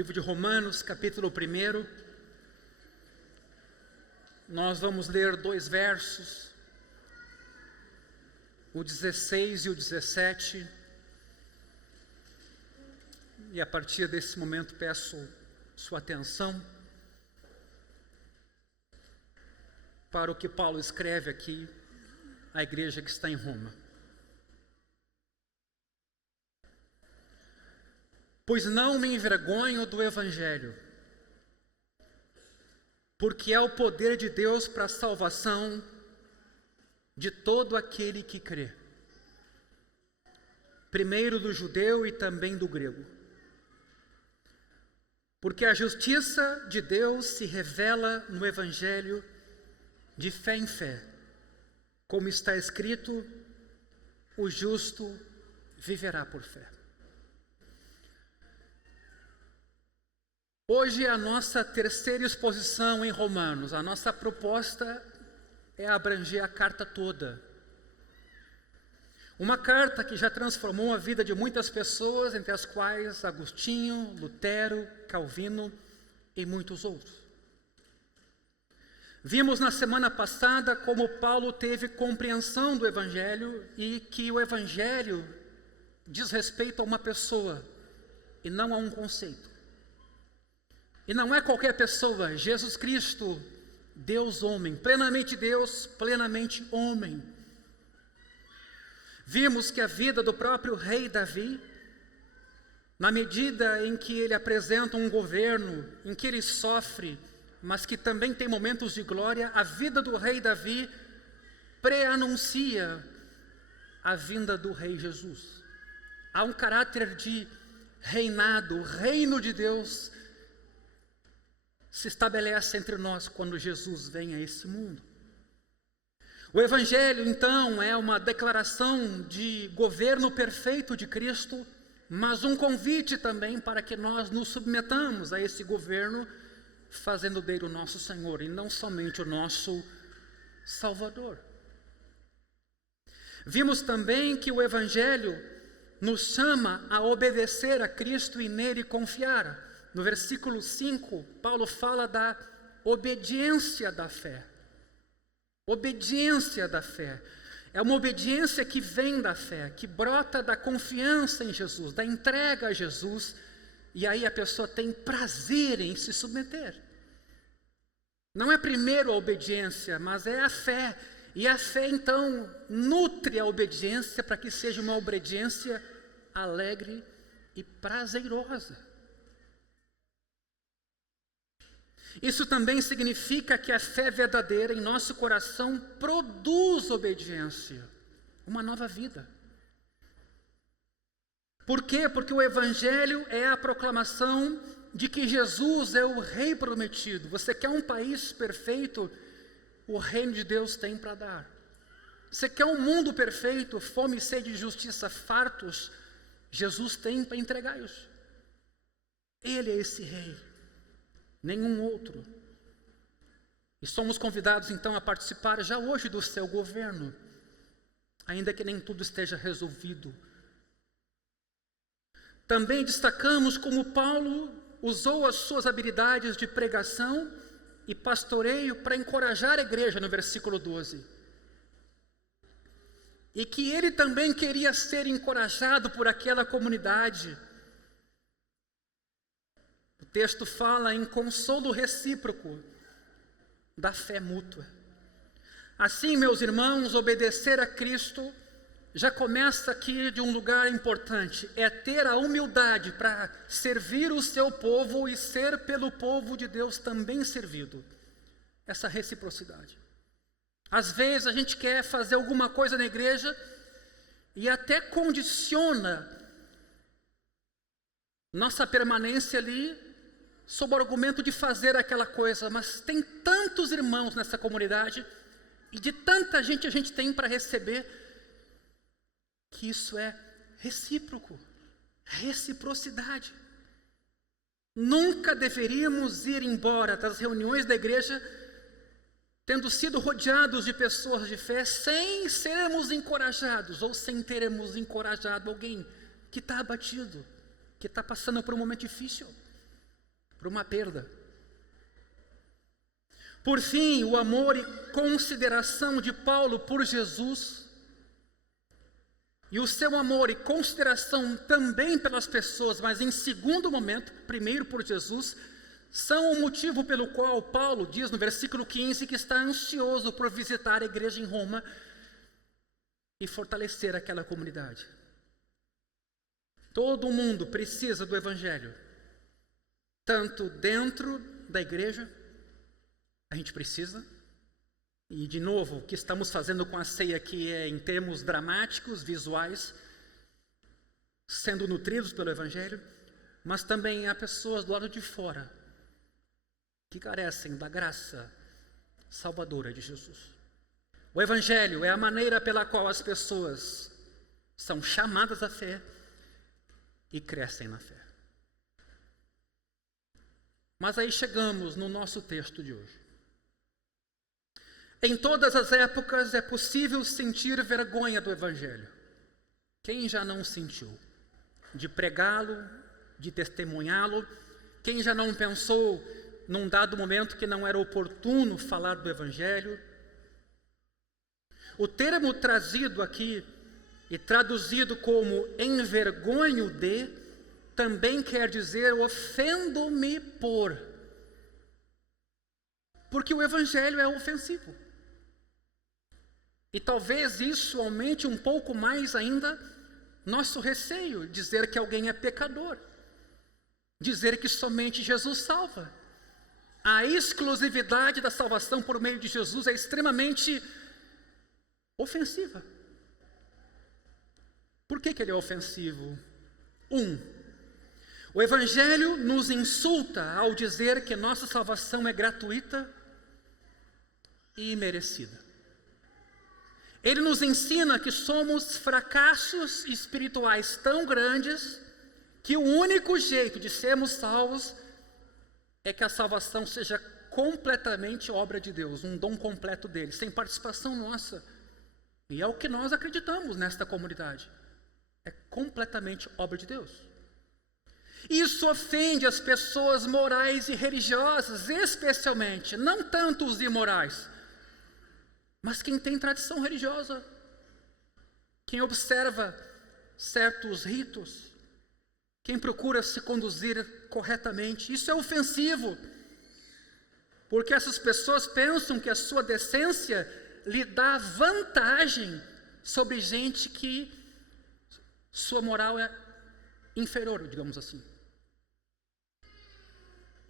livro de Romanos, capítulo 1. Nós vamos ler 2 versos, o 16 e o 17. E a partir desse momento peço sua atenção para o que Paulo escreve aqui à igreja que está em Roma. Pois não me envergonho do Evangelho, porque é o poder de Deus para a salvação de todo aquele que crê, primeiro do judeu e também do grego. Porque a justiça de Deus se revela no Evangelho de fé em fé, como está escrito: o justo viverá por fé. Hoje é a nossa terceira exposição em Romanos. A nossa proposta é abranger a carta toda. Uma carta que já transformou a vida de muitas pessoas, entre as quais Agostinho, Lutero, Calvino e muitos outros. Vimos na semana passada como Paulo teve compreensão do Evangelho e que o Evangelho diz respeito a uma pessoa e não a um conceito. E não é qualquer pessoa, Jesus Cristo, Deus homem, plenamente Deus, plenamente homem. Vimos que a vida do próprio rei Davi, na medida em que ele apresenta um governo, em que ele sofre, mas que também tem momentos de glória, a vida do rei Davi pré-anuncia a vinda do rei Jesus. Há um caráter de reinado, o reino de Deus se estabelece entre nós quando Jesus vem a esse mundo. O Evangelho, então, é uma declaração de governo perfeito de Cristo, mas um convite também para que nós nos submetamos a esse governo, fazendo dele o nosso Senhor e não somente o nosso Salvador. Vimos também que o Evangelho nos chama a obedecer a Cristo e nele confiar. No versículo 5, Paulo fala da obediência da fé. Obediência da fé. É uma obediência que vem da fé, que brota da confiança em Jesus, da entrega a Jesus, e aí a pessoa tem prazer em se submeter. Não é primeiro a obediência, mas é a fé. E a fé, então, nutre a obediência para que seja uma obediência alegre e prazerosa. Isso também significa que a fé verdadeira em nosso coração produz obediência, uma nova vida. Por quê? Porque o Evangelho é a proclamação de que Jesus é o Rei prometido. Você quer um país perfeito? O reino de Deus tem para dar. Você quer um mundo perfeito, fome, sede e justiça, fartos? Jesus tem para entregar isso. Ele é esse Rei, nenhum outro. E somos convidados então a participar já hoje do seu governo, ainda que nem tudo esteja resolvido. Também destacamos como Paulo usou as suas habilidades de pregação e pastoreio para encorajar a igreja no versículo 12. E que ele também queria ser encorajado por aquela comunidade. O texto fala em consolo recíproco da fé mútua. Assim, meus irmãos, obedecer a Cristo já começa aqui de um lugar importante. É ter a humildade para servir o seu povo e ser pelo povo de Deus também servido. Essa reciprocidade. Às vezes a gente quer fazer alguma coisa na igreja e até condiciona nossa permanência ali sob o argumento de fazer aquela coisa, mas tem tantos irmãos nessa comunidade e de tanta gente a gente tem para receber, que isso é recíproco, reciprocidade. Nunca deveríamos ir embora das reuniões da igreja tendo sido rodeados de pessoas de fé sem sermos encorajados ou sem termos encorajado alguém que está abatido, que está passando por um momento difícil. por uma perda. Por fim, o amor e consideração de Paulo por Jesus, e o seu amor e consideração também pelas pessoas, mas em segundo momento, primeiro por Jesus, são o motivo pelo qual Paulo diz no versículo 15 que está ansioso por visitar a igreja em Roma e fortalecer aquela comunidade. Todo mundo precisa do Evangelho, tanto dentro da igreja, a gente precisa, e de novo, o que estamos fazendo com a ceia aqui é em termos dramáticos, visuais, sendo nutridos pelo Evangelho, mas também há pessoas do lado de fora que carecem da graça salvadora de Jesus. O Evangelho é a maneira pela qual as pessoas são chamadas à fé e crescem na fé. Mas aí chegamos no nosso texto de hoje. Em todas as épocas é possível sentir vergonha do Evangelho. Quem já não sentiu? De pregá-lo, de testemunhá-lo? Quem já não pensou num dado momento que não era oportuno falar do Evangelho? O termo trazido aqui e traduzido como envergonho de, também quer dizer ofendo-me por. Porque o Evangelho é ofensivo. E talvez isso aumente um pouco mais ainda nosso receio, dizer que alguém é pecador, dizer que somente Jesus salva. A exclusividade da salvação por meio de Jesus é extremamente ofensiva. Por que ele é ofensivo? O Evangelho nos insulta ao dizer que nossa salvação é gratuita e imerecida. Ele nos ensina que somos fracassos espirituais tão grandes que o único jeito de sermos salvos é que a salvação seja completamente obra de Deus, um dom completo dele, sem participação nossa. E é o que nós acreditamos nesta comunidade. É completamente obra de Deus. Isso ofende as pessoas morais e religiosas, especialmente, não tanto os imorais, mas quem tem tradição religiosa, quem observa certos ritos, quem procura se conduzir corretamente. Isso é ofensivo, porque essas pessoas pensam que a sua decência lhe dá vantagem sobre gente que sua moral é inferior, digamos assim.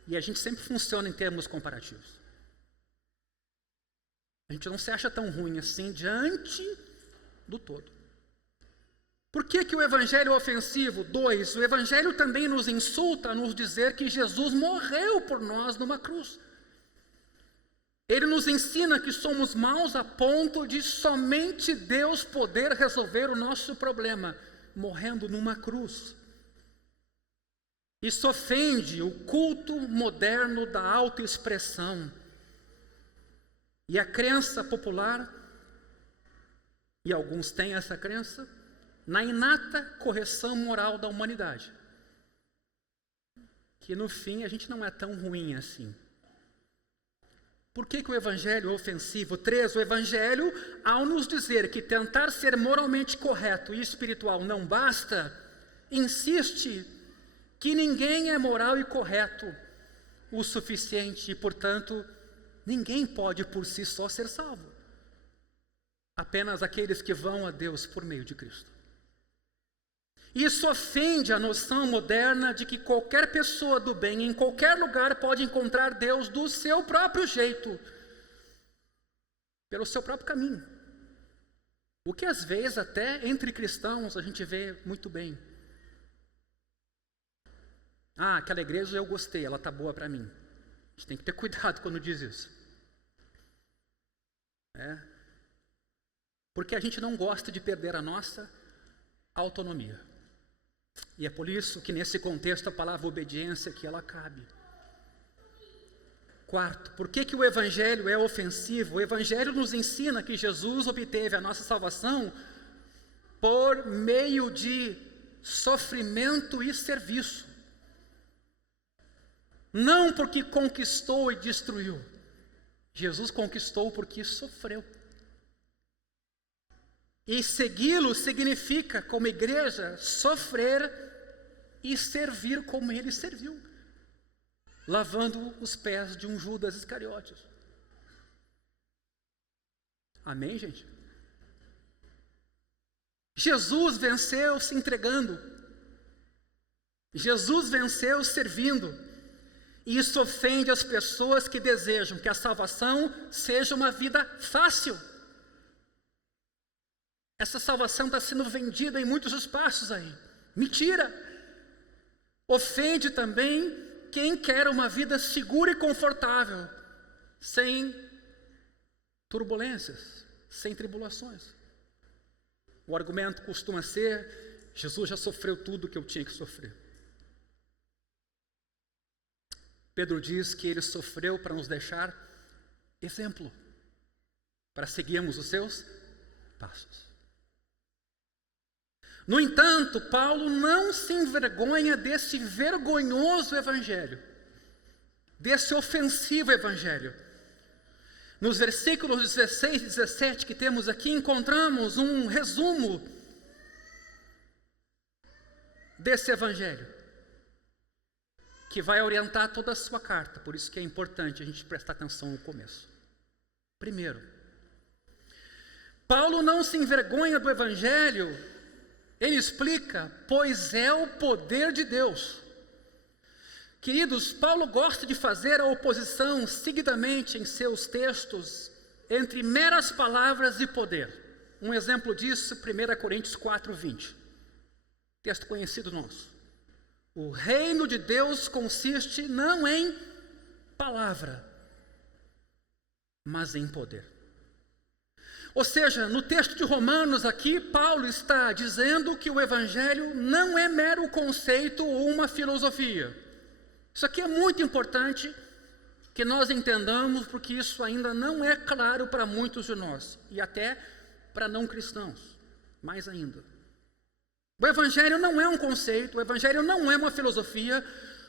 E a gente sempre funciona em termos comparativos. A gente não se acha tão ruim assim diante do todo. Por que o Evangelho é ofensivo? 2, o Evangelho também nos insulta a nos dizer que Jesus morreu por nós numa cruz. Ele nos ensina que somos maus a ponto de somente Deus poder resolver o nosso problema, morrendo numa cruz. Isso ofende o culto moderno da autoexpressão e a crença popular, e alguns têm essa crença, na inata correção moral da humanidade. Que no fim a gente não é tão ruim assim. Por que o Evangelho é ofensivo? 3, o Evangelho, ao nos dizer que tentar ser moralmente correto e espiritual não basta, insiste que ninguém é moral e correto o suficiente e, portanto, ninguém pode por si só ser salvo. Apenas aqueles que vão a Deus por meio de Cristo. Isso ofende a noção moderna de que qualquer pessoa do bem, em qualquer lugar, pode encontrar Deus do seu próprio jeito, pelo seu próprio caminho. O que às vezes até entre cristãos a gente vê muito bem. Ah, aquela igreja eu gostei, ela está boa para mim. A gente tem que ter cuidado quando diz isso. Porque a gente não gosta de perder a nossa autonomia. E é por isso que nesse contexto a palavra obediência que ela cabe. 4, por que o Evangelho é ofensivo? O Evangelho nos ensina que Jesus obteve a nossa salvação por meio de sofrimento e serviço. não porque conquistou e destruiu. Jesus conquistou porque sofreu. E segui-lo significa, como igreja, sofrer e servir como ele serviu, lavando os pés de um Judas Iscariotes. Amém, gente? Jesus venceu se entregando. Jesus venceu servindo. E isso ofende as pessoas que desejam que a salvação seja uma vida fácil. Essa salvação está sendo vendida em muitos espaços aí. Mentira! Ofende também quem quer uma vida segura e confortável, sem turbulências, sem tribulações. O argumento costuma ser: Jesus já sofreu tudo que eu tinha que sofrer. Pedro diz que ele sofreu para nos deixar exemplo, para seguirmos os seus passos. No entanto, Paulo não se envergonha desse vergonhoso evangelho, desse ofensivo evangelho. Nos versículos 16 e 17 que temos aqui, encontramos um resumo desse evangelho, que vai orientar toda a sua carta. Por isso que é importante a gente prestar atenção no começo. Primeiro, Paulo não se envergonha do evangelho. Ele explica: pois é o poder de Deus. Queridos, Paulo gosta de fazer a oposição seguidamente em seus textos entre meras palavras e poder. Um exemplo disso, 1 Coríntios 4:20. Texto conhecido nosso. O reino de Deus consiste não em palavra, mas em poder. Ou seja, no texto de Romanos aqui, Paulo está dizendo que o evangelho não é mero conceito ou uma filosofia. Isso aqui é muito importante que nós entendamos, porque isso ainda não é claro para muitos de nós, e até para não cristãos, mais ainda. O evangelho não é um conceito, o evangelho não é uma filosofia.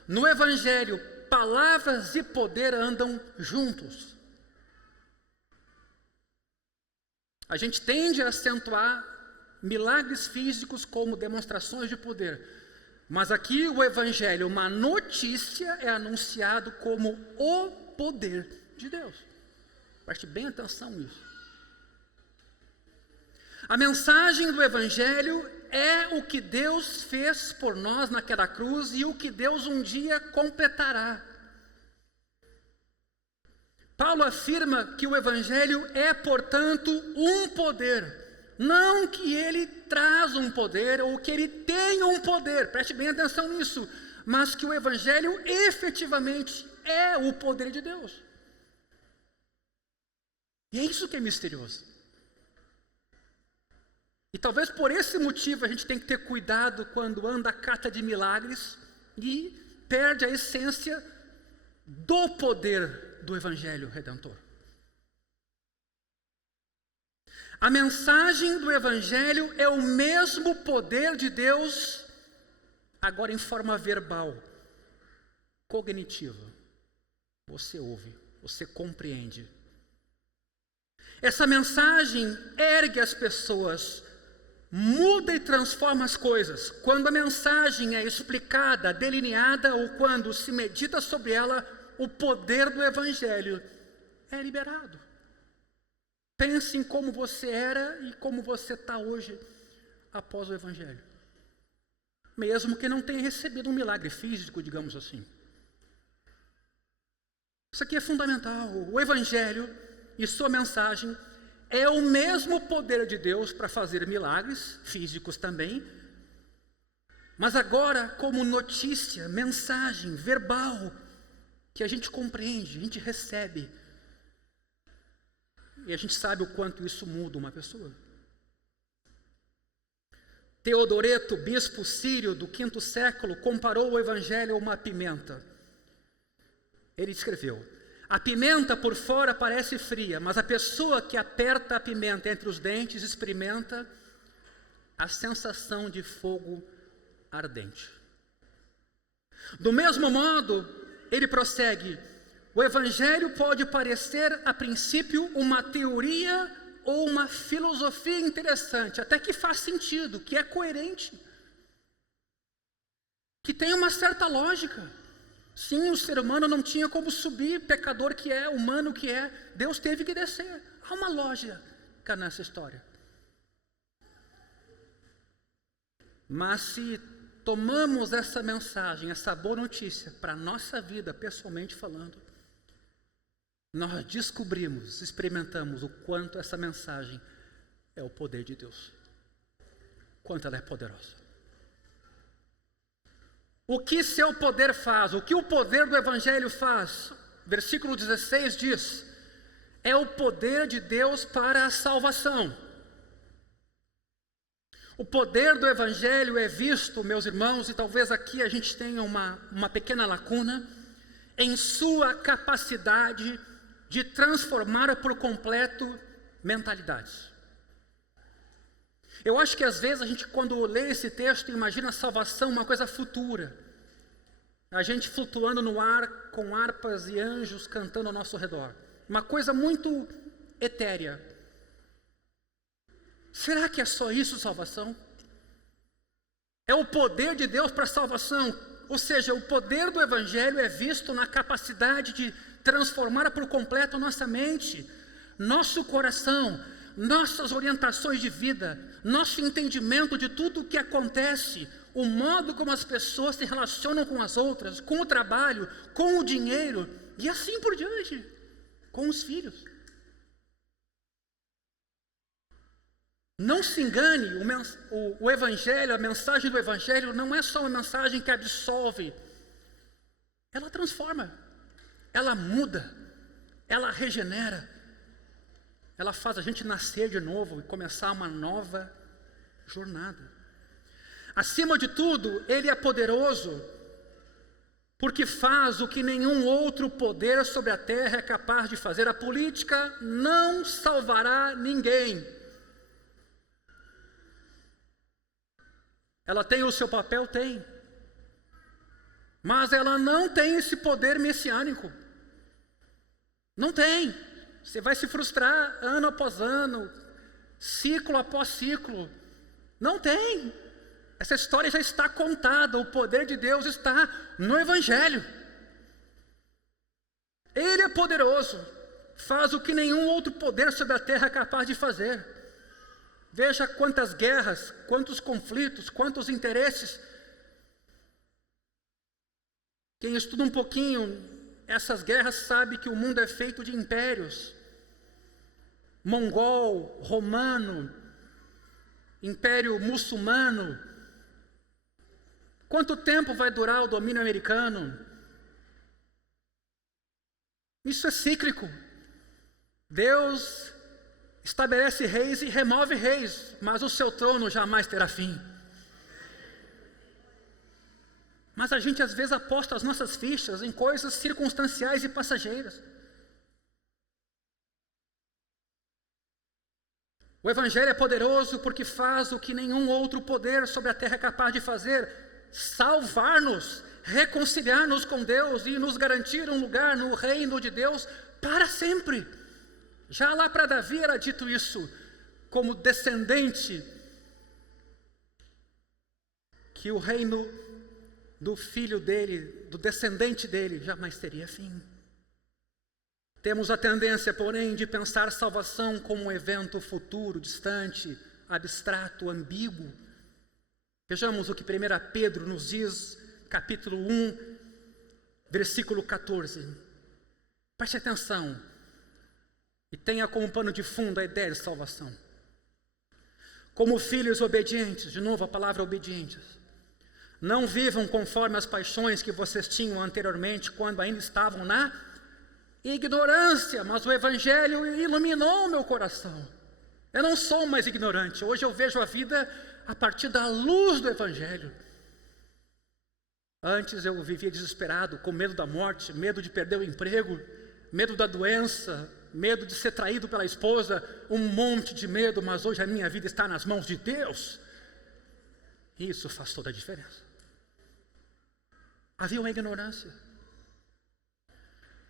No evangelho, palavras e poder andam juntos. A gente tende a acentuar milagres físicos como demonstrações de poder. Mas aqui o evangelho, uma notícia, é anunciado como o poder de Deus. Preste bem atenção nisso. A mensagem do evangelho é o que Deus fez por nós naquela cruz e o que Deus um dia completará. Paulo afirma que o evangelho é, portanto, um poder. Não que ele traz um poder ou que ele tenha um poder, preste bem atenção nisso, mas que o evangelho efetivamente é o poder de Deus. E é isso que é misterioso. E talvez por esse motivo a gente tem que ter cuidado quando anda a cata de milagres e perde a essência do poder do evangelho redentor. A mensagem do evangelho é o mesmo poder de Deus, agora em forma verbal, cognitiva. Você ouve, você compreende. Essa mensagem ergue as pessoas, muda e transforma as coisas. Quando a mensagem é explicada, delineada, ou quando se medita sobre ela, o poder do evangelho é liberado. Pense em como você era e como você está hoje após o evangelho. Mesmo que não tenha recebido um milagre físico, digamos assim. Isso aqui é fundamental. O evangelho e sua mensagem é o mesmo poder de Deus para fazer milagres físicos também, mas agora como notícia, mensagem verbal, que a gente compreende, a gente recebe. E a gente sabe o quanto isso muda uma pessoa. Teodoreto, bispo sírio do 5º século, comparou o evangelho a uma pimenta. Ele escreveu: a pimenta por fora parece fria, mas a pessoa que aperta a pimenta entre os dentes experimenta a sensação de fogo ardente. Do mesmo modo, ele prossegue: o Evangelho pode parecer, a princípio, uma teoria ou uma filosofia interessante, até que faz sentido, que é coerente, que tem uma certa lógica. Sim, o ser humano não tinha como subir, pecador que é, humano que é, Deus teve que descer. Há uma lógica nessa história. Mas se tomamos essa mensagem, essa boa notícia, para a nossa vida, pessoalmente falando, nós descobrimos, experimentamos o quanto essa mensagem é o poder de Deus. Quanto ela é poderosa. O que seu poder faz? O que o poder do Evangelho faz? Versículo 16 diz: é o poder de Deus para a salvação. O poder do Evangelho é visto, meus irmãos, e talvez aqui a gente tenha uma pequena lacuna, em sua capacidade de transformar por completo mentalidades. Eu acho que às vezes a gente, quando lê esse texto, imagina a salvação uma coisa futura. A gente flutuando no ar com harpas e anjos cantando ao nosso redor. Uma coisa muito etérea. Será que é só isso salvação? É o poder de Deus para a salvação. Ou seja, o poder do Evangelho é visto na capacidade de transformar por completo a nossa mente, nosso coração, nossas orientações de vida, nosso entendimento de tudo o que acontece, o modo como as pessoas se relacionam com as outras, com o trabalho, com o dinheiro e assim por diante, com os filhos. Não se engane, o Evangelho, a mensagem do Evangelho não é só uma mensagem que absolve, ela transforma, ela muda, ela regenera, ela faz a gente nascer de novo e começar uma nova jornada. Acima de tudo, ele é poderoso, porque faz o que nenhum outro poder sobre a terra é capaz de fazer. A política não salvará ninguém. Ela tem o seu papel? Tem. Mas ela não tem esse poder messiânico. Não tem. Você vai se frustrar ano após ano, ciclo após ciclo. Não tem. Essa história já está contada. O poder de Deus está no Evangelho. Ele é poderoso. Faz o que nenhum outro poder sobre a terra é capaz de fazer. Veja quantas guerras, quantos conflitos, quantos interesses. Quem estuda um pouquinho essas guerras sabe que o mundo é feito de impérios. Mongol, romano, império muçulmano. Quanto tempo vai durar o domínio americano? Isso é cíclico. Deus estabelece reis e remove reis, mas o seu trono jamais terá fim. Mas a gente às vezes aposta as nossas fichas em coisas circunstanciais e passageiras. O Evangelho é poderoso porque faz o que nenhum outro poder sobre a terra é capaz de fazer: salvar-nos, reconciliar-nos com Deus e nos garantir um lugar no reino de Deus para sempre. Já lá para Davi era dito isso, como descendente, que o reino do filho dele, do descendente dele, jamais teria fim. Temos a tendência, porém, de pensar salvação como um evento futuro, distante, abstrato, ambíguo. Vejamos o que 1 Pedro nos diz, capítulo 1, versículo 14. Preste atenção e tenha como pano de fundo a ideia de salvação. Como filhos obedientes, de novo a palavra obedientes, não vivam conforme as paixões que vocês tinham anteriormente, quando ainda estavam na ignorância, mas o Evangelho iluminou o meu coração. Eu não sou mais ignorante, hoje eu vejo a vida a partir da luz do Evangelho. Antes eu vivia desesperado, com medo da morte, medo de perder o emprego, medo da doença, medo de ser traído pela esposa, um monte de medo, mas hoje a minha vida está nas mãos de Deus. Isso faz toda a diferença. Havia uma ignorância.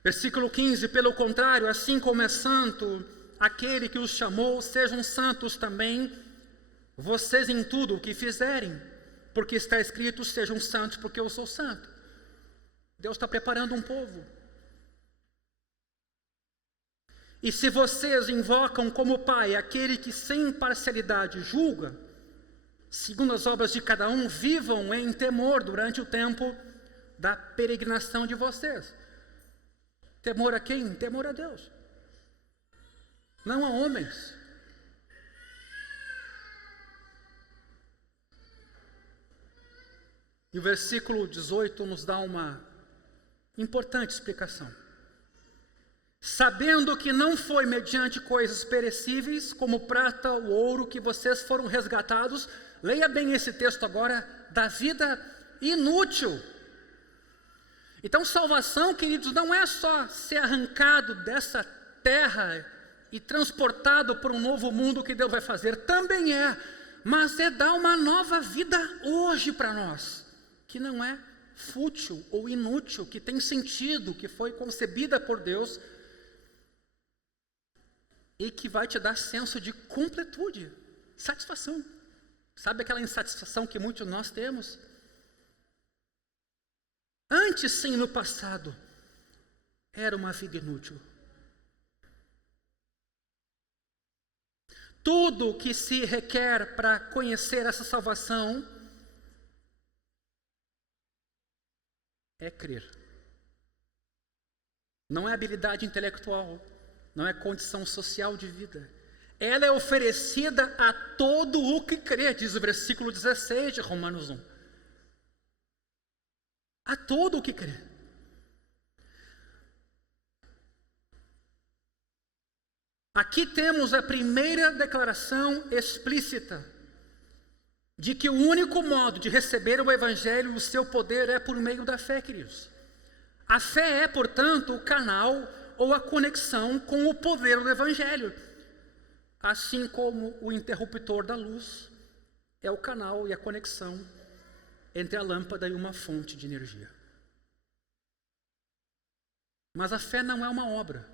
Versículo 15: pelo contrário, assim como é santo aquele que os chamou, sejam santos também vocês em tudo o que fizerem, porque está escrito: sejam santos porque eu sou santo. Deus está preparando um povo. E se vocês invocam como Pai aquele que sem parcialidade julga, segundo as obras de cada um, vivam em temor durante o tempo da peregrinação de vocês. Temor a quem? Temor a Deus, não a homens. E o versículo 18 nos dá uma importante explicação. Sabendo que não foi mediante coisas perecíveis, como prata ou ouro, que vocês foram resgatados, leia bem esse texto agora, da vida inútil. Então, salvação, queridos, não é só ser arrancado dessa terra e transportado para um novo mundo que Deus vai fazer, também é, mas é dar uma nova vida hoje para nós, que não é fútil ou inútil, que tem sentido, que foi concebida por Deus e que vai te dar senso de completude, satisfação. Sabe aquela insatisfação que muitos de nós temos? Antes, sim, no passado, era uma vida inútil. Tudo que se requer para conhecer essa salvação é crer. Não é habilidade intelectual, não é condição social de vida. Ela é oferecida a todo o que crê, diz o versículo 16 de Romanos 1. A todo o que crê. Aqui temos a primeira declaração explícita de que o único modo de receber o Evangelho e o seu poder é por meio da fé, queridos. A fé é, portanto, o canal ou a conexão com o poder do Evangelho, assim como o interruptor da luz é o canal e a conexão entre a lâmpada e uma fonte de energia. Mas a fé não é uma obra.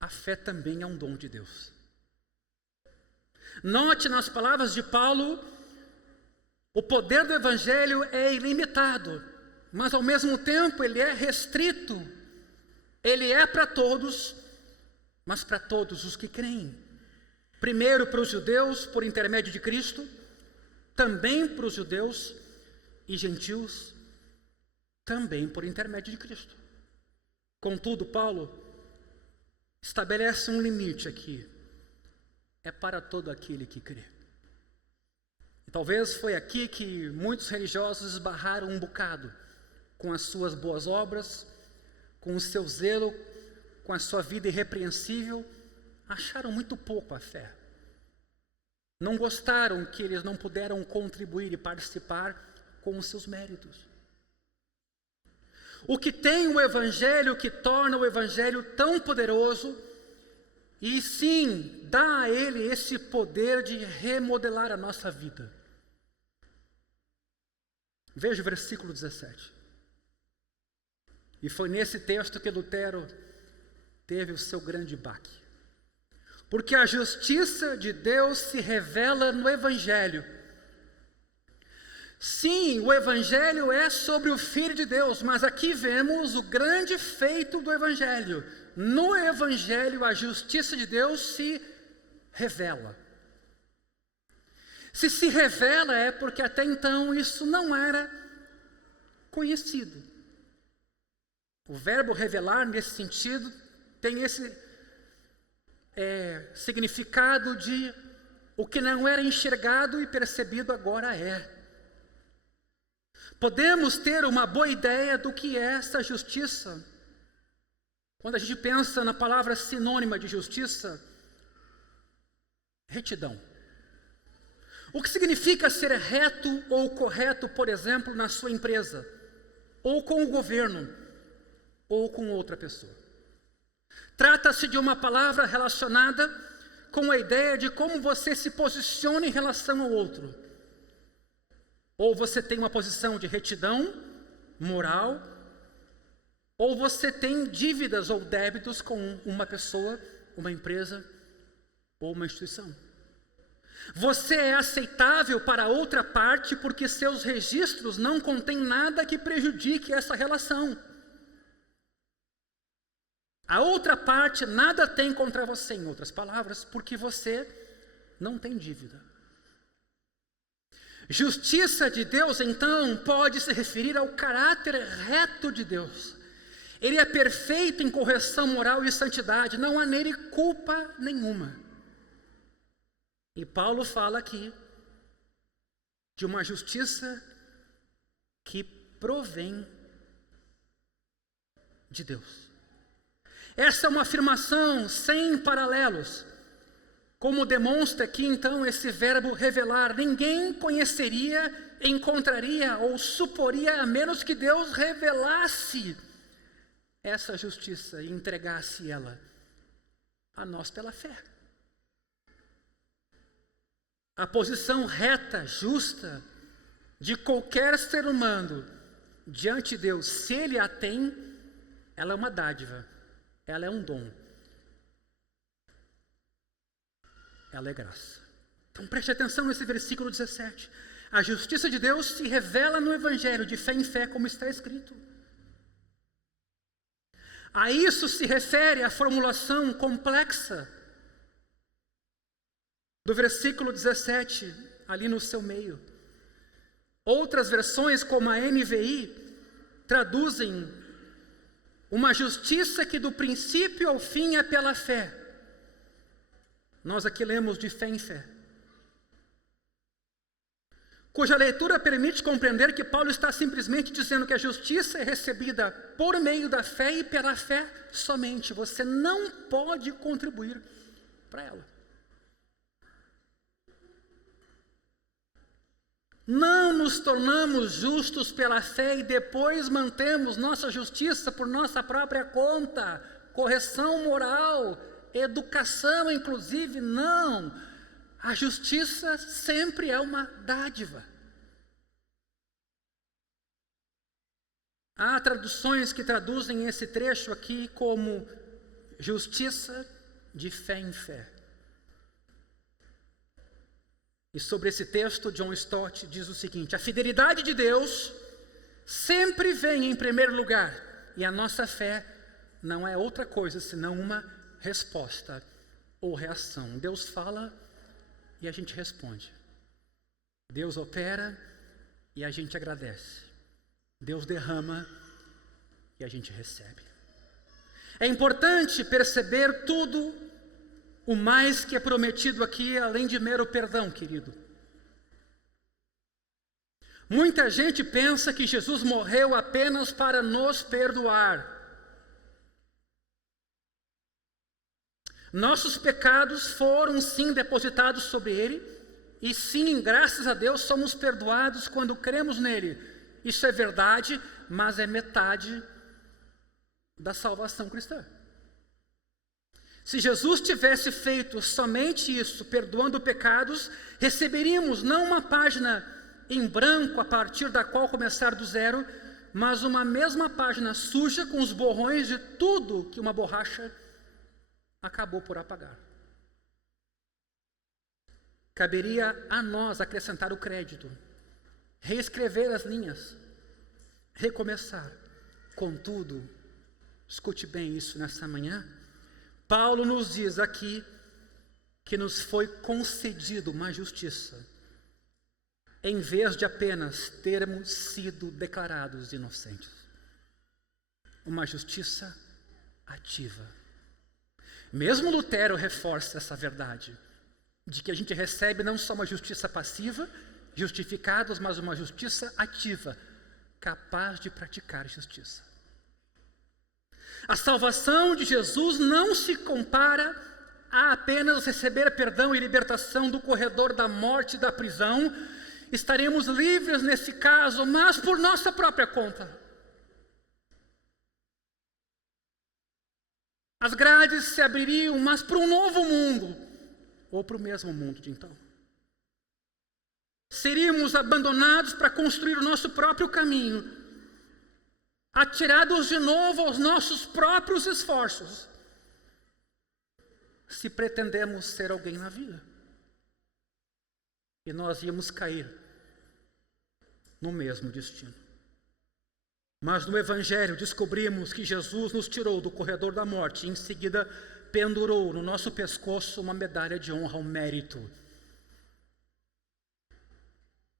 A fé também é um dom de Deus. Note nas palavras de Paulo, o poder do Evangelho é ilimitado, mas ao mesmo tempo ele é restrito. Ele é para todos, mas para todos os que creem. Primeiro para os judeus, por intermédio de Cristo, também para os judeus e gentios, também por intermédio de Cristo. Contudo, Paulo estabelece um limite aqui. É para todo aquele que crê. E talvez foi aqui que muitos religiosos esbarraram um bocado com as suas boas obras, com o seu zelo, com a sua vida irrepreensível, acharam muito pouco a fé. Não gostaram que eles não puderam contribuir e participar com os seus méritos. O que tem o Evangelho, que torna o Evangelho tão poderoso, e sim, dá a ele esse poder de remodelar a nossa vida. Veja o versículo 17. E foi nesse texto que Lutero teve o seu grande baque. Porque a justiça de Deus se revela no Evangelho. Sim, o Evangelho é sobre o Filho de Deus, mas aqui vemos o grande feito do Evangelho. No Evangelho, a justiça de Deus se revela. Se revela é porque até então isso não era conhecido. O verbo revelar, nesse sentido, tem esse significado de o que não era enxergado e percebido agora é. Podemos ter uma boa ideia do que é essa justiça. Quando a gente pensa na palavra sinônima de justiça, retidão. O que significa ser reto ou correto, por exemplo, na sua empresa, ou com o governo, ou com outra pessoa. Trata-se de uma palavra relacionada com a ideia de como você se posiciona em relação ao outro. Ou você tem uma posição de retidão moral, Ou você tem dívidas ou débitos com uma pessoa, uma empresa ou uma instituição. Você é aceitável para outra parte porque seus registros não contêm nada que prejudique essa relação. A outra parte nada tem contra você, em outras palavras, porque você não tem dívida. Justiça de Deus, então, pode se referir ao caráter reto de Deus. Ele é perfeito em correção moral e santidade, não há nele culpa nenhuma. E Paulo fala aqui de uma justiça que provém de Deus. Essa é uma afirmação sem paralelos, como demonstra aqui então esse verbo revelar. Ninguém conheceria, encontraria ou suporia, a menos que Deus revelasse essa justiça e entregasse ela a nós pela fé. A posição reta, justa, de qualquer ser humano diante de Deus, se ele a tem, ela é uma dádiva, ela é um dom, ela é graça. Então preste atenção nesse versículo 17. A justiça de Deus se revela no Evangelho, de fé em fé, como está escrito. A isso se refere a formulação complexa do versículo 17, ali no seu meio. Outras versões, como a NVI, traduzem uma justiça que do princípio ao fim é pela fé. Nós aqui lemos de fé em fé. Cuja leitura permite compreender que Paulo está simplesmente dizendo que a justiça é recebida por meio da fé e pela fé somente. Você não pode contribuir para ela. Não nos tornamos justos pela fé e depois mantemos nossa justiça por nossa própria conta. Correção moral, educação inclusive, não. A justiça sempre é uma dádiva. Há traduções que traduzem esse trecho aqui como justiça de fé em fé. E sobre esse texto, John Stott diz o seguinte: a fidelidade de Deus sempre vem em primeiro lugar, e a nossa fé não é outra coisa senão uma resposta ou reação. Deus fala e a gente responde. Deus opera e a gente agradece. Deus derrama e a gente recebe. É importante perceber tudo o mais que é prometido aqui, além de mero perdão, querido. Muita gente pensa que Jesus morreu apenas para nos perdoar. Nossos pecados foram sim depositados sobre Ele, e sim, graças a Deus, somos perdoados quando cremos nele. Isso é verdade, mas é metade da salvação cristã. Se Jesus tivesse feito somente isso, perdoando pecados, receberíamos não uma página em branco a partir da qual começar do zero, mas uma mesma página suja com os borrões de tudo que uma borracha acabou por apagar. Caberia a nós acrescentar o crédito, reescrever as linhas, recomeçar. Contudo, escute bem isso nessa manhã, Paulo nos diz aqui que nos foi concedido uma justiça, em vez de apenas termos sido declarados inocentes. Uma justiça ativa. Mesmo Lutero reforça essa verdade, de que a gente recebe não só uma justiça passiva, justificados, mas uma justiça ativa, capaz de praticar justiça. A salvação de Jesus não se compara a apenas receber perdão e libertação do corredor da morte e da prisão. Estaremos livres nesse caso, mas por nossa própria conta. As grades se abririam, mas para um novo mundo, ou para o mesmo mundo de então. Seríamos abandonados para construir o nosso próprio caminho. atirados de novo aos nossos próprios esforços, se pretendemos ser alguém na vida. E nós íamos cair no mesmo destino. Mas no Evangelho descobrimos que Jesus nos tirou do corredor da morte e em seguida pendurou no nosso pescoço uma medalha de honra ao mérito.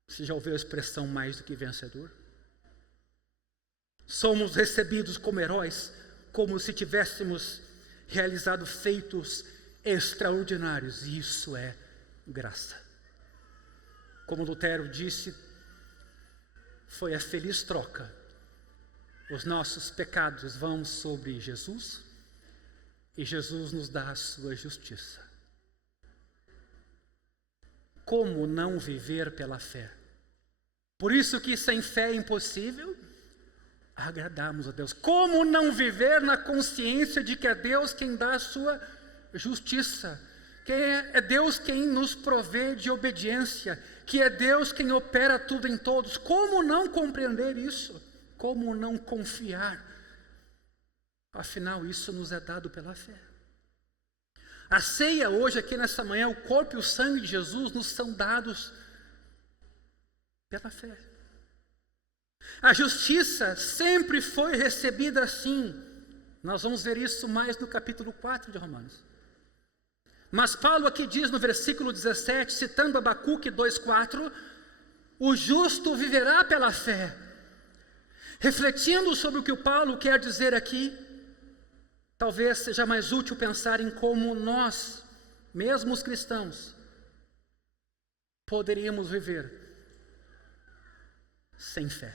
Você já ouviu a expressão mais do que vencedor? Somos recebidos como heróis, como se tivéssemos realizado feitos extraordinários. E isso é graça. Como Lutero disse, foi a feliz troca. Os nossos pecados vão sobre Jesus e Jesus nos dá a sua justiça. Como não viver pela fé? Por isso que sem fé é impossível agradarmos a Deus. Como não viver na consciência de que é Deus quem dá a sua justiça? Que é Deus quem nos provê de obediência, que é Deus quem opera tudo em todos. Como não compreender isso? Como não confiar? Afinal, isso nos é dado pela fé. A ceia hoje, aqui nessa manhã, o corpo e o sangue de Jesus nos são dados pela fé. A justiça sempre foi recebida assim. Nós vamos ver isso mais no capítulo 4 de Romanos. Mas Paulo aqui diz no versículo 17, citando Abacuque 2,4, o justo viverá pela fé. Refletindo sobre o que o Paulo quer dizer aqui, talvez seja mais útil pensar em como nós, mesmo os cristãos, poderíamos viver sem fé.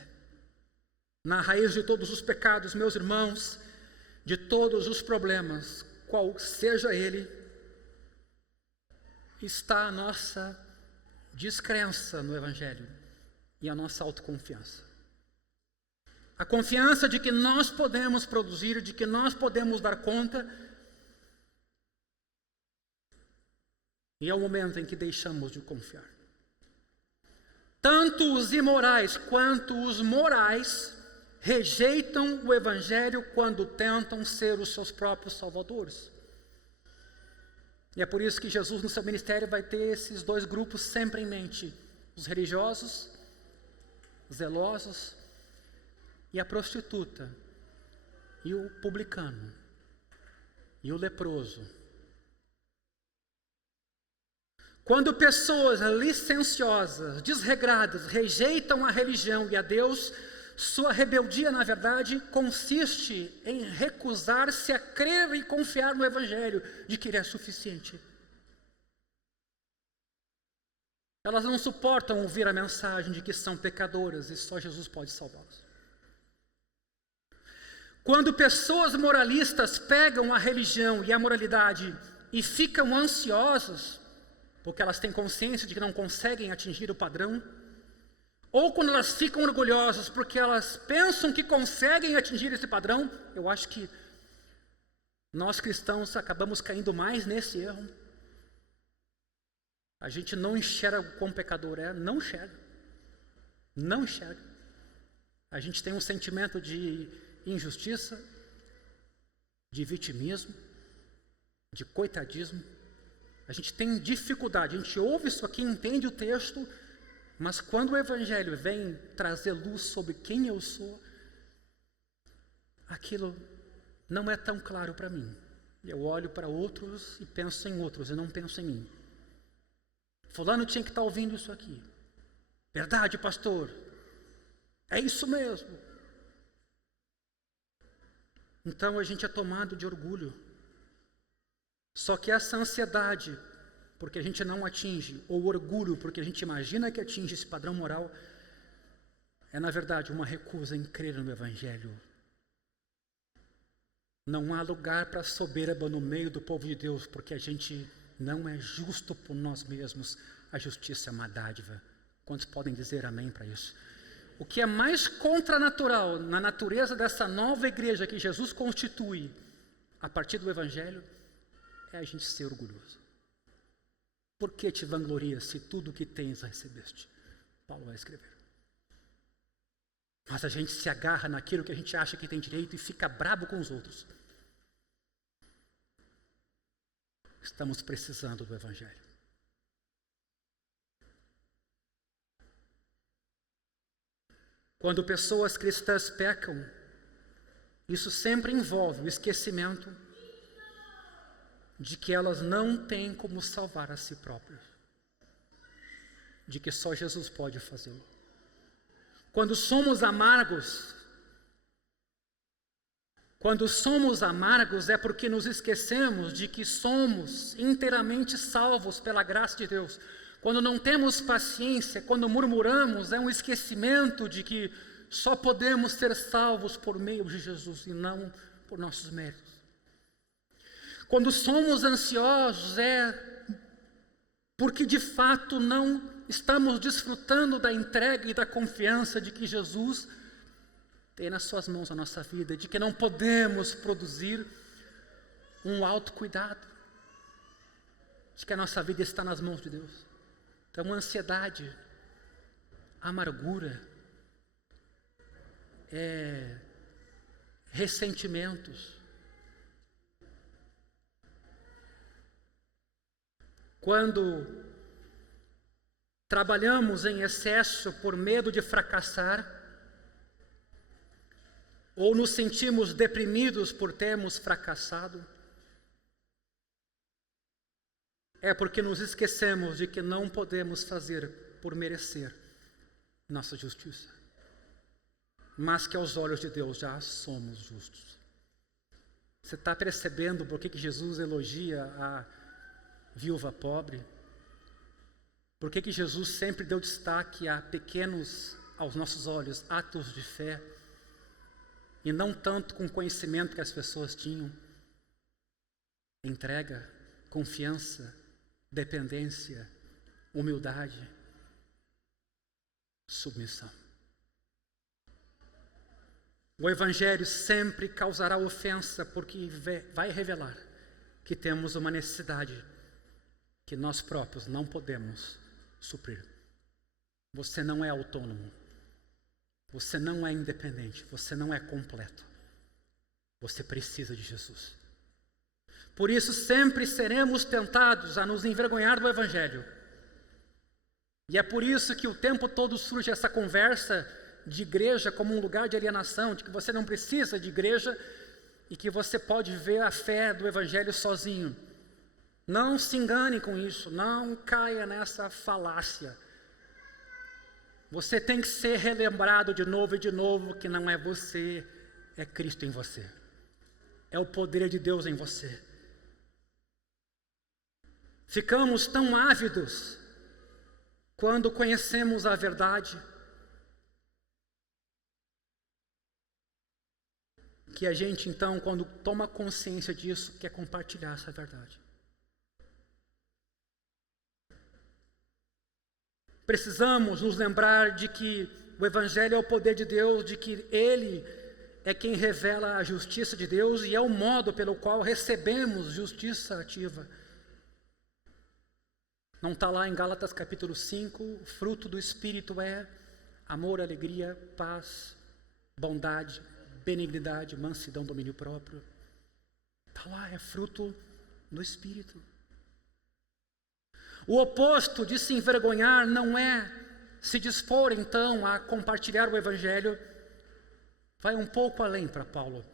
Na raiz de todos os pecados, meus irmãos, de todos os problemas, qual seja ele, está a nossa descrença no Evangelho e a nossa autoconfiança. A confiança de que nós podemos produzir, de que nós podemos dar conta, e é o momento em que deixamos de confiar. Tanto os imorais quanto os morais rejeitam o Evangelho quando tentam ser os seus próprios salvadores. E é por isso que Jesus no seu ministério vai ter esses dois grupos sempre em mente. Os religiosos, zelosos, e a prostituta, e o publicano, e o leproso. Quando pessoas licenciosas, desregradas, rejeitam a religião e a Deus, sua rebeldia, na verdade, consiste em recusar-se a crer e confiar no Evangelho, de que ele é suficiente. Elas não suportam ouvir a mensagem de que são pecadoras e só Jesus pode salvá-las. Quando pessoas moralistas pegam a religião e a moralidade e ficam ansiosas, porque elas têm consciência de que não conseguem atingir o padrão, ou quando elas ficam orgulhosas porque elas pensam que conseguem atingir esse padrão, eu acho que nós cristãos acabamos caindo mais nesse erro. A gente não enxerga o quão pecador é, não enxerga. Não enxerga. A gente tem um sentimento de injustiça, de vitimismo, de coitadismo. A gente tem dificuldade, a gente ouve isso aqui, entende o texto, mas quando o Evangelho vem trazer luz sobre quem eu sou, aquilo não é tão claro para mim. Eu olho para outros e penso em outros, e não penso em mim. Fulano tinha que estar ouvindo isso aqui. Verdade, pastor. É isso mesmo. Então a gente é tomado de orgulho. Só que essa ansiedade, porque a gente não atinge, ou orgulho, porque a gente imagina que atinge esse padrão moral, é na verdade uma recusa em crer no Evangelho. Não há lugar para soberba no meio do povo de Deus, porque a gente não é justo por nós mesmos. A justiça é uma dádiva. Quantos podem dizer amém para isso? O que é mais contranatural na natureza dessa nova igreja que Jesus constitui a partir do Evangelho é a gente ser orgulhoso. Por que te vanglorias se tudo o que tens a recebeste? Paulo vai escrever. Mas a gente se agarra naquilo que a gente acha que tem direito e fica brabo com os outros. Estamos precisando do Evangelho. Quando pessoas cristãs pecam, isso sempre envolve o esquecimento de que elas não têm como salvar a si próprias, de que só Jesus pode fazê-lo. Quando somos amargos é porque nos esquecemos de que somos inteiramente salvos pela graça de Deus. Quando não temos paciência, quando murmuramos, é um esquecimento de que só podemos ser salvos por meio de Jesus e não por nossos méritos. Quando somos ansiosos, é porque de fato não estamos desfrutando da entrega e da confiança de que Jesus tem nas suas mãos a nossa vida, de que não podemos produzir um autocuidado, de que a nossa vida está nas mãos de Deus. Então, ansiedade, amargura, ressentimentos. Quando trabalhamos em excesso por medo de fracassar, ou nos sentimos deprimidos por termos fracassado, é porque nos esquecemos de que não podemos fazer por merecer nossa justiça, mas que aos olhos de Deus já somos justos. Você está percebendo por que Jesus elogia a viúva pobre? Por que Jesus sempre deu destaque a pequenos, aos nossos olhos, atos de fé, e não tanto com o conhecimento que as pessoas tinham? Entrega, confiança, dependência, humildade, submissão. O Evangelho sempre causará ofensa, porque vai revelar que temos uma necessidade que nós próprios não podemos suprir. Você não é autônomo. Você não é independente. Você não é completo. Você precisa de Jesus. Por isso sempre seremos tentados a nos envergonhar do Evangelho. E é por isso que o tempo todo surge essa conversa de igreja como um lugar de alienação, de que você não precisa de igreja e que você pode ver a fé do Evangelho sozinho. Não se engane com isso, não caia nessa falácia. Você tem que ser relembrado de novo e de novo que não é você, é Cristo em você. É o poder de Deus em você. Ficamos tão ávidos quando conhecemos a verdade, que a gente então, quando toma consciência disso, quer compartilhar essa verdade. Precisamos nos lembrar de que o Evangelho é o poder de Deus, de que Ele é quem revela a justiça de Deus e é o modo pelo qual recebemos justiça ativa. Não está lá em Gálatas capítulo 5, o fruto do Espírito é amor, alegria, paz, bondade, benignidade, mansidão, domínio próprio. Está lá, é fruto do Espírito. O oposto de se envergonhar não é se dispor então a compartilhar o Evangelho. Vai um pouco além para Paulo.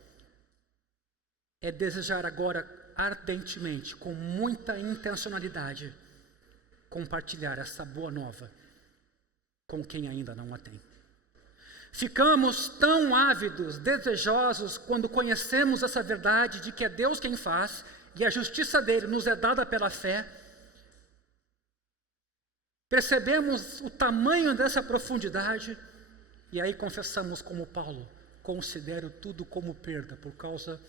É desejar agora ardentemente, com muita intencionalidade, compartilhar essa boa nova com quem ainda não a tem. Ficamos tão ávidos, desejosos, quando conhecemos essa verdade de que é Deus quem faz e a justiça dele nos é dada pela fé. Percebemos o tamanho dessa profundidade e aí confessamos como Paulo: considero tudo como perda por causa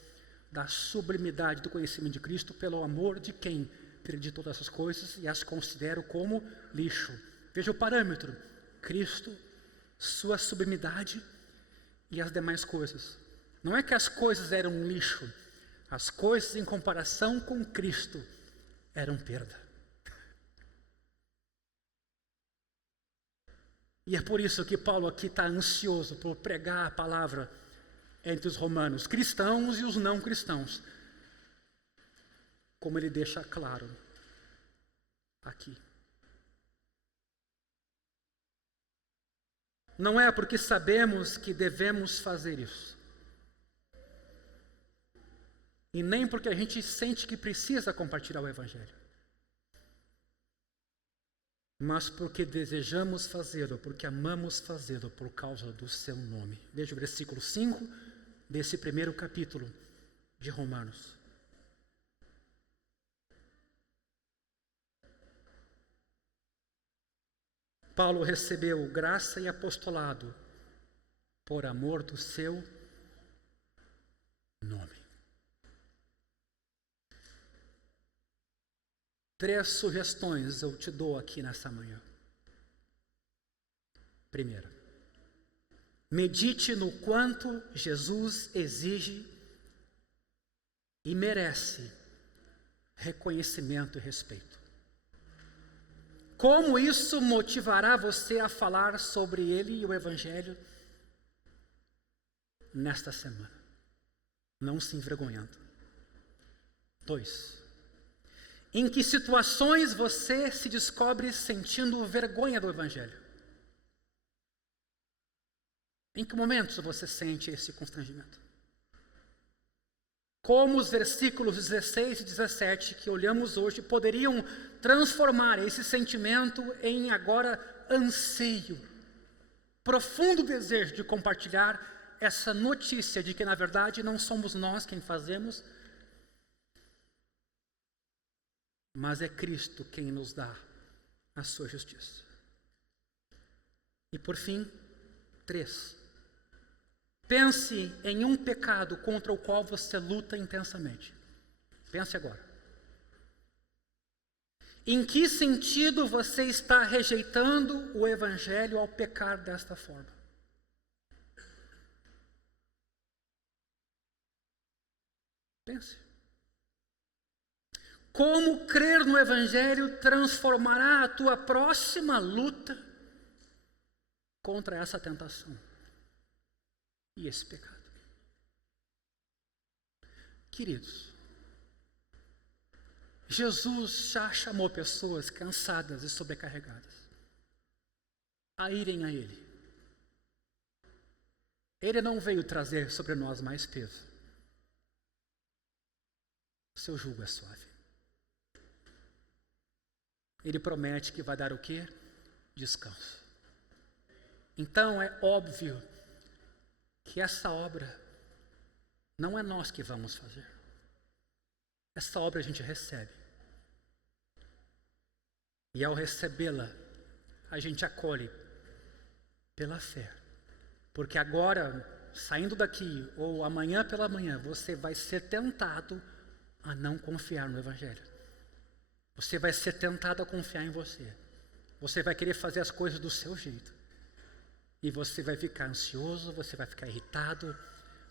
da sublimidade do conhecimento de Cristo, pelo amor de quem perdi todas essas coisas e as considero como lixo. Veja o parâmetro: Cristo, sua sublimidade e as demais coisas. Não é que as coisas eram um lixo, as coisas em comparação com Cristo eram perda. E é por isso que Paulo aqui está ansioso por pregar a palavra entre os romanos, cristãos e os não cristãos, como ele deixa claro aqui. Não é porque sabemos que devemos fazer isso, e nem porque a gente sente que precisa compartilhar o Evangelho, mas porque desejamos fazê-lo, porque amamos fazê-lo por causa do seu nome. Veja o versículo 5 desse primeiro capítulo de Romanos. Paulo recebeu graça e apostolado por amor do seu nome. 3 sugestões eu te dou aqui nessa manhã. Primeira, medite no quanto Jesus exige e merece reconhecimento e respeito. Como isso motivará você a falar sobre Ele e o Evangelho nesta semana? Não se envergonhando. 2. Em que situações você se descobre sentindo vergonha do Evangelho? Em que momentos você sente esse constrangimento? Como os versículos 16 e 17 que olhamos hoje poderiam transformar esse sentimento em agora anseio, profundo desejo de compartilhar essa notícia de que na verdade não somos nós quem fazemos, mas é Cristo quem nos dá a sua justiça. E por fim, 3. Pense em um pecado contra o qual você luta intensamente. Pense agora. Em que sentido você está rejeitando o Evangelho ao pecar desta forma? Pense. Como crer no Evangelho transformará a tua próxima luta contra essa tentação e esse pecado? Queridos, Jesus já chamou pessoas cansadas e sobrecarregadas a irem a Ele. Ele não veio trazer sobre nós mais peso. O seu jugo é suave. Ele promete que vai dar o quê? Descanso. Então é óbvio que essa obra não é nós que vamos fazer. Essa obra a gente recebe. E ao recebê-la, a gente acolhe pela fé. Porque agora, saindo daqui, ou amanhã pela manhã, você vai ser tentado a não confiar no Evangelho. Você vai ser tentado a confiar em você. Você vai querer fazer as coisas do seu jeito. E você vai ficar ansioso, você vai ficar irritado,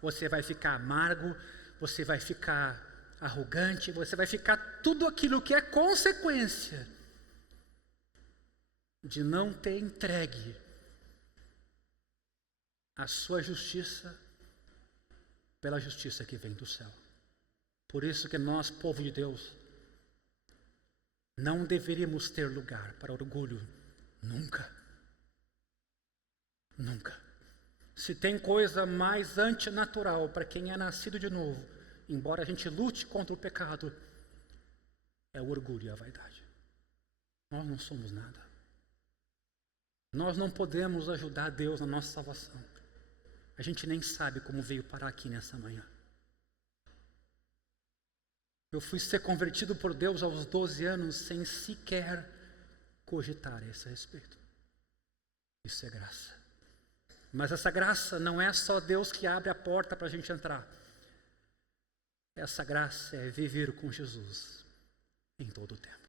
você vai ficar amargo, você vai ficar arrogante, você vai ficar tudo aquilo que é consequência de não ter entregue a sua justiça pela justiça que vem do céu. Por isso que nós, povo de Deus, não deveríamos ter lugar para orgulho nunca. Nunca. Se tem coisa mais antinatural para quem é nascido de novo, embora a gente lute contra o pecado, é o orgulho e a vaidade. Nós não somos nada. Nós não podemos ajudar Deus na nossa salvação. A gente nem sabe como veio parar aqui nessa manhã. Eu fui ser convertido por Deus aos 12 anos sem sequer cogitar a esse respeito. Isso é graça. Mas essa graça não é só Deus que abre a porta para a gente entrar. Essa graça é viver com Jesus em todo o tempo.